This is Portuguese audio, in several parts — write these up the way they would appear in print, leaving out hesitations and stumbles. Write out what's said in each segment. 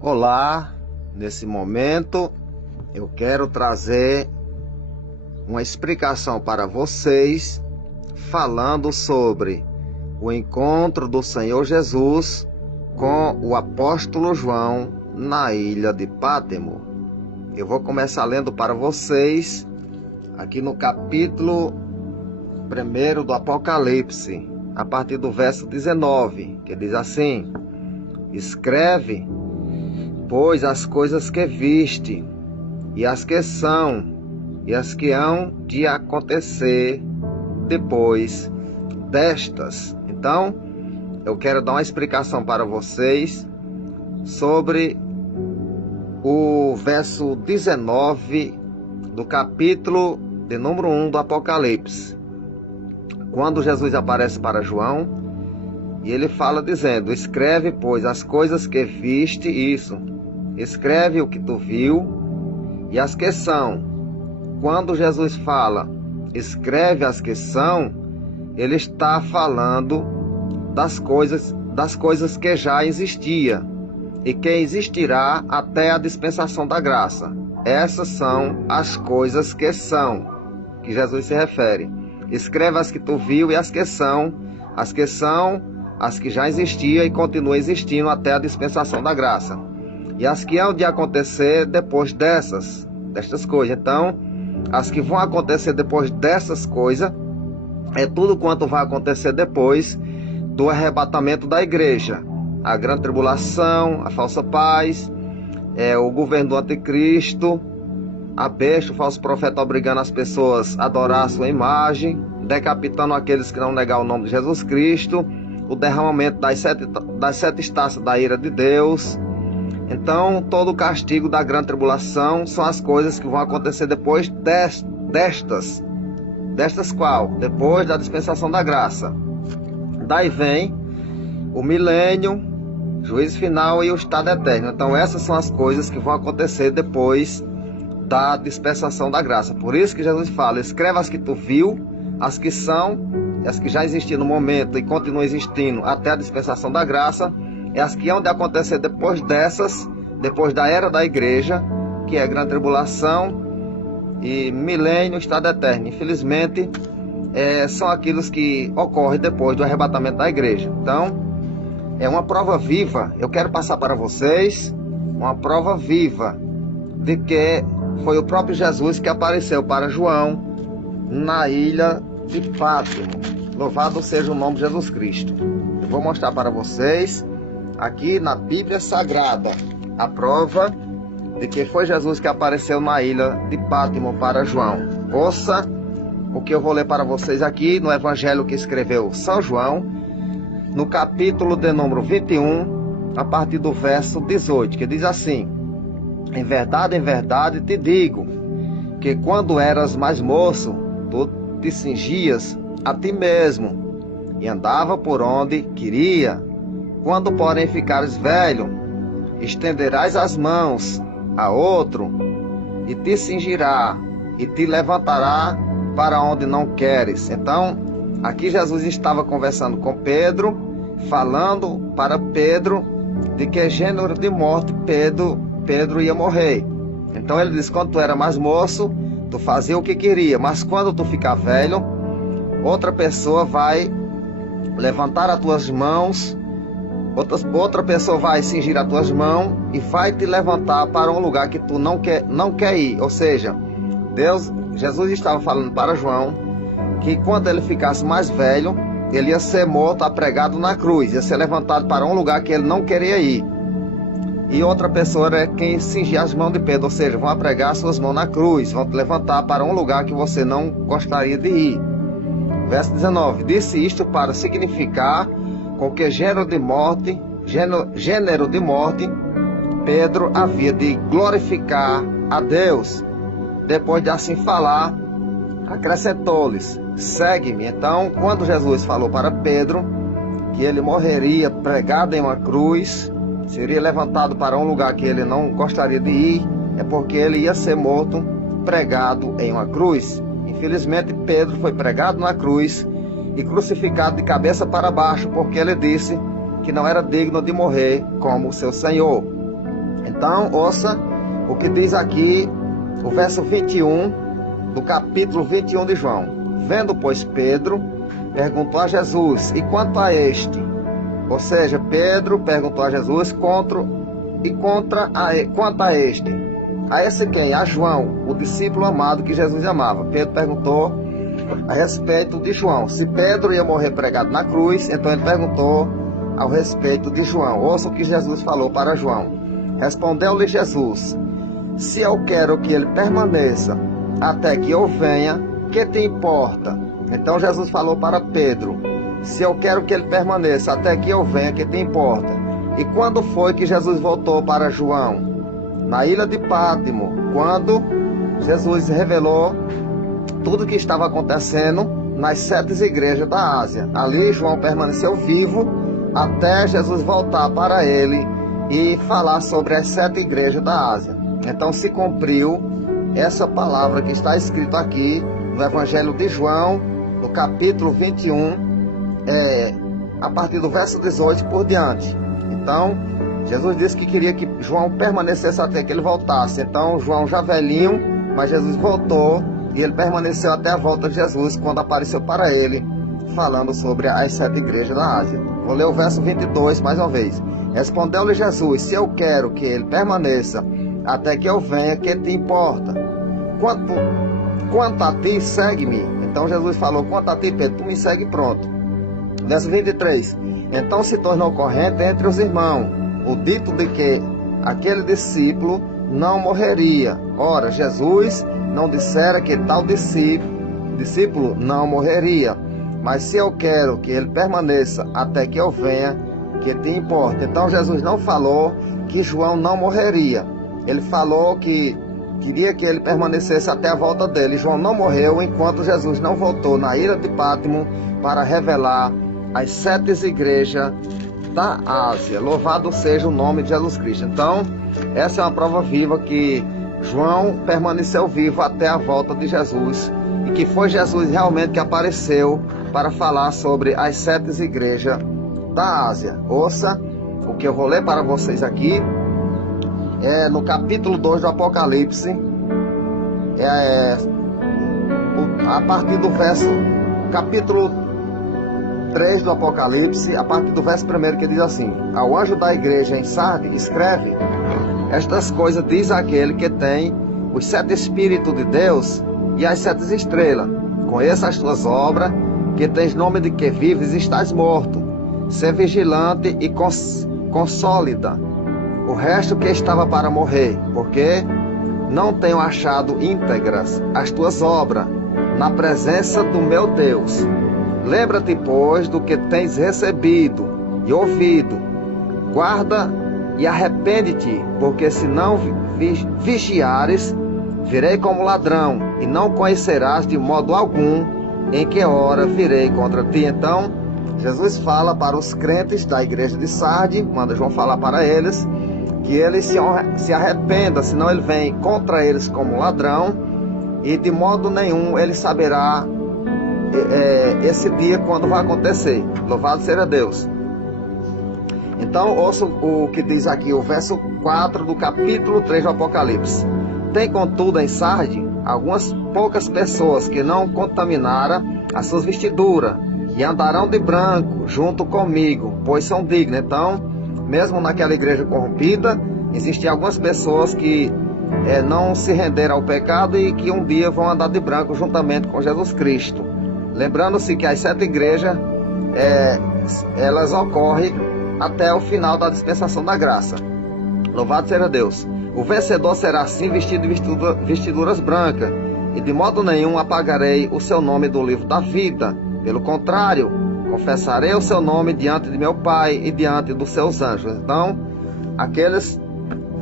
Olá, nesse momento eu quero trazer uma explicação para vocês falando sobre o encontro do Senhor Jesus com o apóstolo João na ilha de Pátimo. Eu vou começar lendo para vocês aqui no capítulo 1 do Apocalipse, a partir do verso 19, que diz assim: Escreve, pois, as coisas que viste, e as que são, e as que hão de acontecer depois destas. Então, eu quero dar uma explicação para vocês sobre o verso 19 do capítulo de número 1 do Apocalipse. Quando Jesus aparece para João, e ele fala dizendo: Escreve, pois, as coisas que viste, isso. Escreve o que tu viu e as que são. Quando Jesus fala, escreve as que são, ele está falando das coisas que já existia e que existirá até a dispensação da graça. Essas são as coisas que são, que Jesus se refere. Escreve as que tu viu e as que são, as que já existiam e continuam existindo até a dispensação da graça. E as que hão de acontecer depois destas coisas. Então, as que vão acontecer depois dessas coisas é tudo quanto vai acontecer depois do arrebatamento da igreja. A grande tribulação, a falsa paz, o governo do anticristo, a besta, o falso profeta obrigando as pessoas a adorar a sua imagem, decapitando aqueles que não negam o nome de Jesus Cristo, o derramamento das sete taças da ira de Deus. Então, todo o castigo da grande tribulação são as coisas que vão acontecer depois destas qual? Depois da dispensação da graça. Daí vem o milênio, juízo final e o estado eterno. Então, essas são as coisas que vão acontecer depois da dispensação da graça. Por isso que Jesus fala: escreve as que tu viu, as que são, as que já existiam no momento e continuam existindo até a dispensação da graça, é as que hão de acontecer depois dessas, depois da era da igreja, que é a grande tribulação e milênio, estado eterno. Infelizmente, são aqueles que ocorrem depois do arrebatamento da igreja. Então, é uma prova viva. Eu quero passar para vocês uma prova viva de que foi o próprio Jesus que apareceu para João na ilha de Pátimo. Louvado seja o nome de Jesus Cristo. Eu vou mostrar para vocês aqui na Bíblia Sagrada a prova de que foi Jesus que apareceu na ilha de Pátimo para João. Ouça o que eu vou ler para vocês aqui no Evangelho que escreveu São João, no capítulo de número 21, a partir do verso 18, que diz assim: em verdade te digo, que quando eras mais moço, tu te cingias a ti mesmo e andava por onde queria. Quando, porém, ficares velho, estenderás as mãos a outro, e te cingirá, e te levantará para onde não queres. Então, aqui Jesus estava conversando com Pedro, falando para Pedro de que gênero de morte Pedro ia morrer. Então ele disse: quando tu era mais moço, tu fazia o que queria, mas quando tu ficar velho, outra pessoa vai levantar as tuas mãos, outra pessoa vai cingir as tuas mãos e vai te levantar para um lugar que tu não quer ir. Ou seja, Jesus estava falando para João que quando ele ficasse mais velho, ele ia ser morto, apregado na cruz, ia ser levantado para um lugar que ele não queria ir. E outra pessoa é quem cingir as mãos de Pedro, ou seja, vão apregar suas mãos na cruz, vão te levantar para um lugar que você não gostaria de ir. Verso 19: disse isto para significar com que gênero de morte Pedro havia de glorificar a Deus. Depois de assim falar, acrescentou-lhes: segue-me. Então, quando Jesus falou para Pedro que ele morreria pregado em uma cruz, seria levantado para um lugar que ele não gostaria de ir, é porque ele ia ser morto pregado em uma cruz. Infelizmente, Pedro foi pregado na cruz e crucificado de cabeça para baixo, porque ele disse que não era digno de morrer como o seu Senhor. Então, ouça o que diz aqui o verso 21 do capítulo 21 de João. Vendo, pois, Pedro, perguntou a Jesus: e quanto a este? Ou seja, Pedro perguntou a Jesus quanto a este. A esse quem? A João, o discípulo amado que Jesus amava. Pedro perguntou a respeito de João. Se Pedro ia morrer pregado na cruz, então ele perguntou ao respeito de João. Ouça o que Jesus falou para João. Respondeu-lhe Jesus: se eu quero que ele permaneça até que eu venha, que te importa? Então Jesus falou para Pedro: se eu quero que ele permaneça até que eu venha, que te importa? E quando foi que Jesus voltou para João? Na ilha de Pátimo, quando Jesus revelou tudo o que estava acontecendo nas 7 igrejas da Ásia. Ali João permaneceu vivo até Jesus voltar para ele e falar sobre as 7 igrejas da Ásia. Então se cumpriu essa palavra que está escrito aqui no Evangelho de João, no capítulo 21, a partir do verso 18 por diante. Então Jesus disse que queria que João permanecesse até que ele voltasse. Então João já velhinho, mas Jesus voltou e ele permaneceu até a volta de Jesus, quando apareceu para ele falando sobre as 7 igrejas da Ásia. Vou ler o verso 22 mais uma vez. Respondeu-lhe Jesus: se eu quero que ele permaneça até que eu venha, que te importa? Quanto a ti, segue-me. Então Jesus falou: quanto a ti, Pedro, tu me segue, pronto. Verso 23. Então se tornou corrente entre os irmãos o dito de que aquele discípulo não morreria. Ora, Jesus não dissera que tal discípulo não morreria. Mas se eu quero que ele permaneça até que eu venha, que te importa? Então Jesus não falou que João não morreria. Ele falou que queria que ele permanecesse até a volta dele. João não morreu enquanto Jesus não voltou na ilha de Pátimo para revelar as 7 igrejas da Ásia. Louvado seja o nome de Jesus Cristo. Então, essa é uma prova viva que João permaneceu vivo até a volta de Jesus e que foi Jesus realmente que apareceu para falar sobre as 7 igrejas da Ásia. Ouça o que eu vou ler para vocês aqui. No capítulo 2 do Apocalipse, a partir do verso, capítulo 3 do Apocalipse, a partir do verso 1, que diz assim: ao anjo da igreja em Sardes, escreve: estas coisas diz aquele que tem os 7 Espíritos de Deus e as 7 estrelas. Conheça as tuas obras, que tens nome de que vives e estás morto. Sê vigilante e consólida o resto que estava para morrer, porque não tenho achado íntegras as tuas obras na presença do meu Deus. Lembra-te, pois, do que tens recebido e ouvido. Guarda e arrepende-te, porque se não vigiares, virei como ladrão, e não conhecerás de modo algum em que hora virei contra ti. Então, Jesus fala para os crentes da igreja de Sardes, manda João falar para eles, que eles se arrependam, senão ele vem contra eles como ladrão, e de modo nenhum ele saberá esse dia quando vai acontecer. Louvado seja Deus. Então ouça o que diz aqui o verso 4 do capítulo 3 do Apocalipse. Tem contudo em Sardes algumas poucas pessoas que não contaminaram as suas vestiduras e andarão de branco junto comigo, pois são dignas. Então, mesmo naquela igreja corrompida, existem algumas pessoas que não se renderam ao pecado e que um dia vão andar de branco juntamente com Jesus Cristo. Lembrando-se que as 7 igrejas, elas ocorrem até o final da dispensação da graça. Louvado seja Deus. O vencedor será assim vestido de vestiduras brancas, e de modo nenhum apagarei o seu nome do livro da vida. Pelo contrário, confessarei o seu nome diante de meu Pai e diante dos seus anjos. Então, aqueles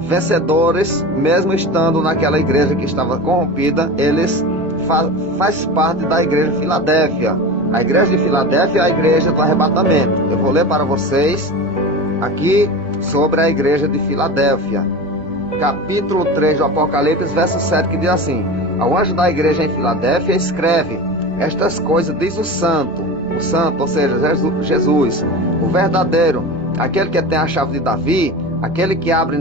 vencedores, mesmo estando naquela igreja que estava corrompida, eles faz parte da igreja de Filadélfia. A igreja de Filadélfia é a igreja do arrebatamento. Eu vou ler para vocês aqui sobre a igreja de Filadélfia, capítulo 3 do Apocalipse, verso 7, que diz assim: ao anjo da igreja em Filadélfia escreve: estas coisas diz o santo, ou seja, Jesus, o verdadeiro, aquele que tem a chave de Davi, aquele que abre